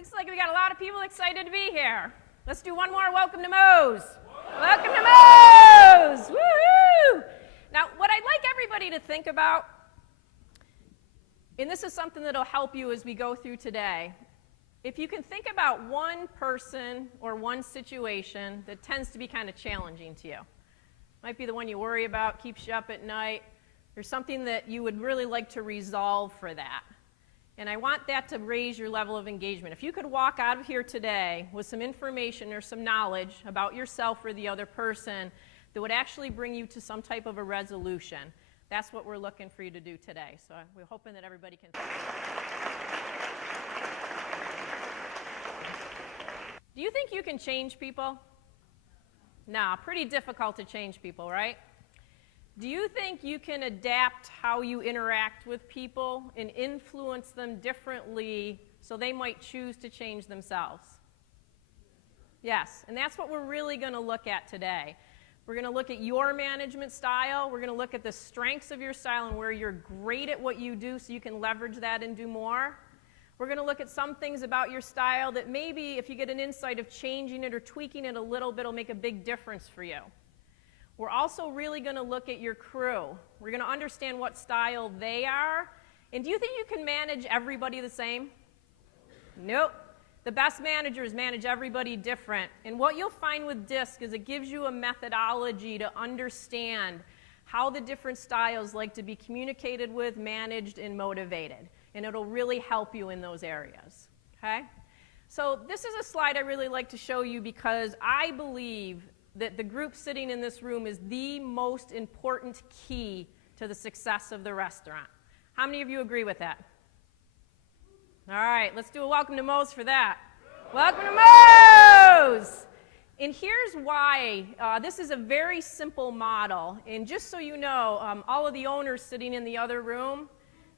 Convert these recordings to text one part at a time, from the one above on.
Looks like we got a lot of people excited to be here. Let's do one more welcome to Moe's. Welcome to Moe's! Woohoo! Now, what I'd like everybody to think about, and this is something that'll help you as we go through today, if you can think about one person or one situation that tends to be kind of challenging to you. Might be the one you worry about, keeps you up at night. There's something that you would really like to resolve for that. And I want that to raise your level of engagement. If you could walk out of here today with some information or some knowledge about yourself or the other person that would actually bring you to some type of a resolution, that's what we're looking for you to do today. So we're hoping that everybody can. Do you think you can change people? No, pretty difficult to change people, right? Do you think you can adapt how you interact with people and influence them differently so they might choose to change themselves? Yes, and that's what we're really going to look at today. We're going to look at your management style. We're going to look at the strengths of your style and where you're great at what you do so you can leverage that and do more. We're going to look at some things about your style that maybe if you get an insight of changing it or tweaking it a little bit, it'll make a big difference for you. We're also really going to look at your crew. We're going to understand what style they are. And do you think you can manage everybody the same? Nope. The best managers manage everybody different. And what you'll find with DISC is it gives you a methodology to understand how the different styles like to be communicated with, managed, and motivated. And it'll really help you in those areas. Okay? So this is a slide I really like to show you because I believe that the group sitting in this room is the most important key to the success of the restaurant. How many of you agree with that? All right, let's do a welcome to Moe's for that. Welcome to Moe's! And here's why. This is a very simple model. And just so you know, all of the owners sitting in the other room,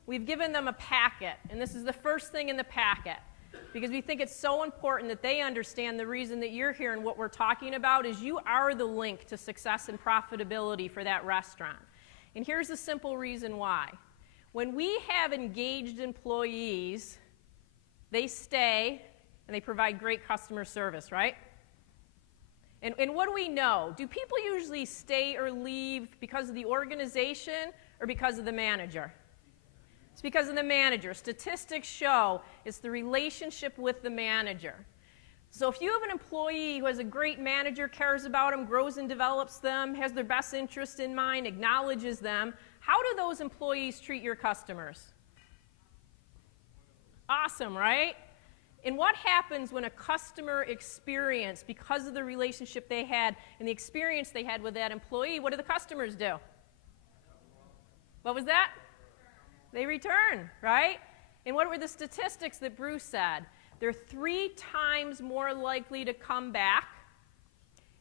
we've given them a packet. And this is the first thing in the packet. Because we think it's so important that they understand the reason that you're here and what we're talking about is you are the link to success and profitability for that restaurant. And here's the simple reason why. When we have engaged employees, they stay and they provide great customer service, right? And what do we know? Do people usually stay or leave because of the organization or because of the manager? It's because of the manager. Statistics show it's the relationship with the manager. So if you have an employee who has a great manager, cares about them, grows and develops them, has their best interest in mind, acknowledges them, how do those employees treat your customers? Awesome, right? And what happens when a customer experience, because of the relationship they had and the experience they had with that employee, what do the customers do? What was that? They return, right? And what were the statistics that Bruce said? They're 3 times more likely to come back,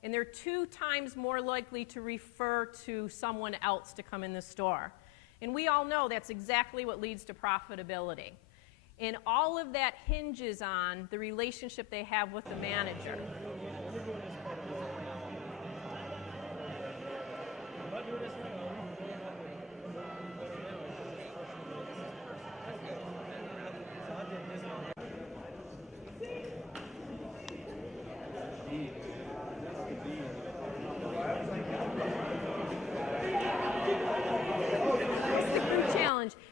and they're 2 times more likely to refer to someone else to come in the store. And we all know that's exactly what leads to profitability. And all of that hinges on the relationship they have with the manager.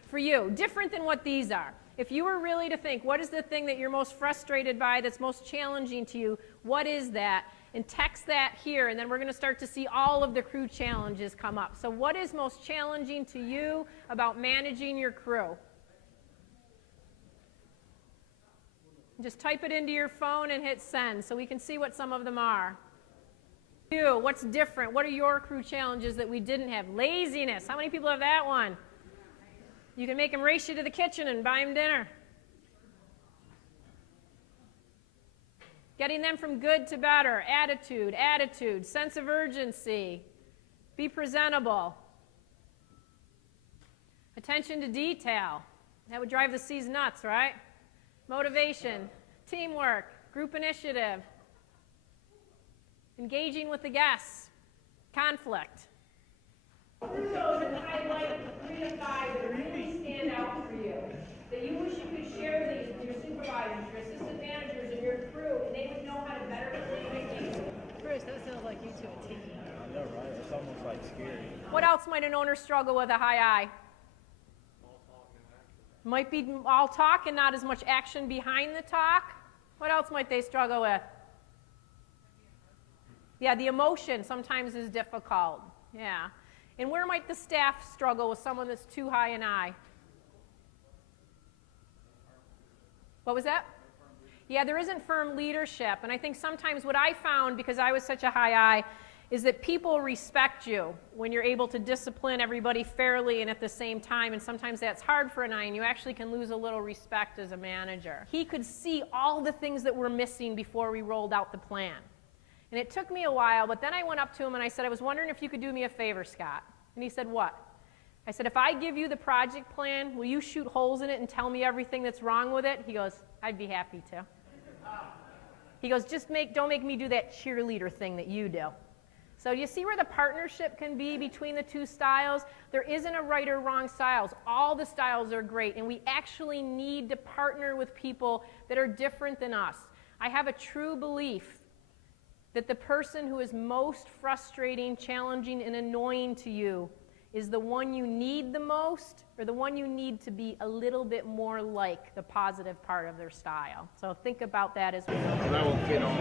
For you, different than what these are. If you were really to think, what is the thing that you're most frustrated by, that's most challenging to you, what is that? And text that here, and then we're going to start to see all of the crew challenges come up. So what is most challenging to you about managing your crew? Just type it into your phone and hit send so we can see what some of them are. What's different? What are your crew challenges that we didn't have? Laziness. How many people have that one? You can make them race you to the kitchen and buy them dinner. Getting them from good to better. Attitude, sense of urgency. Be presentable. Attention to detail. That would drive the C's nuts, right? Motivation, teamwork, group initiative. Engaging with the guests. Conflict. We're chosen to highlight 3 to 5 that really stand out for you, that you wish you could share these with your supervisors, your assistant managers, What else might an owner struggle with a high I? Might be all talk and not as much action behind the talk. What else might they struggle with? Yeah, the emotion sometimes is difficult. Yeah. And where might the staff struggle with someone that's too high an I? What was that? Yeah, there isn't firm leadership. And I think sometimes what I found, because I was such a high I, is that people respect you when you're able to discipline everybody fairly and at the same time, and sometimes that's hard for an I, and you actually can lose a little respect as a manager. He could see all the things that were missing before we rolled out the plan. And it took me a while, but then I went up to him and I said, I was wondering if you could do me a favor, Scott. And he said, what? I said, if I give you the project plan, will you shoot holes in it and tell me everything that's wrong with it? He goes, I'd be happy to. He goes, just don't make me do that cheerleader thing that you do. So you see where the partnership can be between the two styles? There isn't a right or wrong styles. All the styles are great, and we actually need to partner with people that are different than us. I have a true belief that the person who is most frustrating, challenging, and annoying to you is the one you need the most, or the one you need to be a little bit more like the positive part of their style. So think about that as well. So that won't fit on.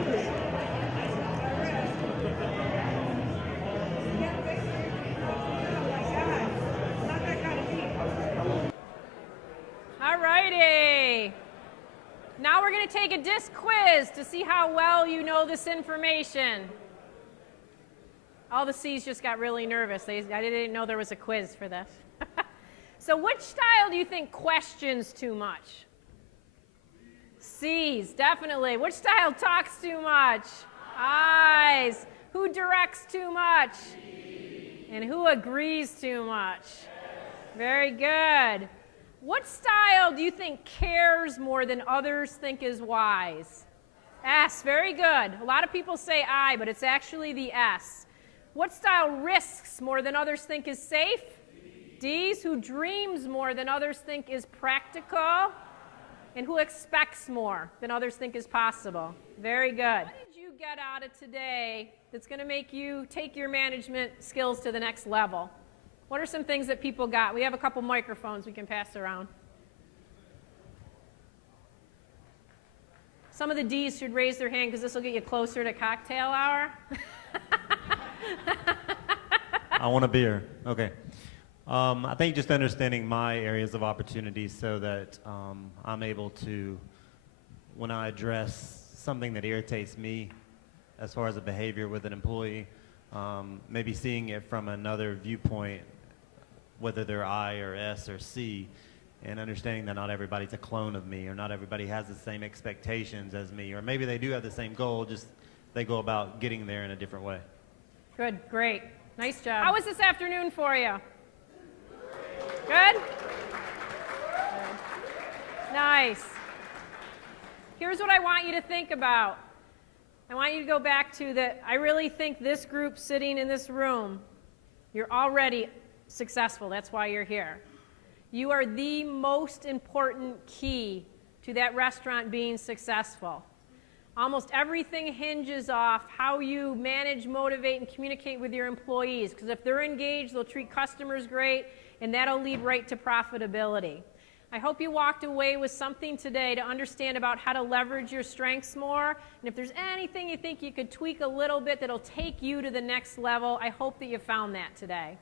Alrighty. Now we're going to take a disc quiz to see how well you know this information. All the C's just got really nervous. I didn't know there was a quiz for this. So which style do you think questions too much? C's, definitely. Which style talks too much? I's. Who directs too much? And who agrees too much? Very good. What style do you think cares more than others think is wise? S, very good. A lot of people say I, but it's actually the S. What style risks more than others think is safe? D's. Who dreams more than others think is practical? And who expects more than others think is possible? Very good. What did you get out of today that's going to make you take your management skills to the next level? What are some things that people got? We have a couple microphones we can pass around. Some of the D's should raise their hand because this will get you closer to cocktail hour. I want a beer. Okay. I think just understanding my areas of opportunity so that I'm able to, when I address something that irritates me as far as a behavior with an employee, maybe seeing it from another viewpoint, whether they're I or S or C, and understanding that not everybody's a clone of me, or not everybody has the same expectations as me, or maybe they do have the same goal, just they go about getting there in a different way. Good, great. Nice job. How was this afternoon for you? Good? Good. Nice. Here's what I want you to think about. I want you to go back to that. I really think this group sitting in this room, you're already successful. That's why you're here. You are the most important key to that restaurant being successful. Almost everything hinges off how you manage, motivate, and communicate with your employees, because if they're engaged, they'll treat customers great, and that'll lead right to profitability. I hope you walked away with something today to understand about how to leverage your strengths more, and if there's anything you think you could tweak a little bit that'll take you to the next level, I hope that you found that today.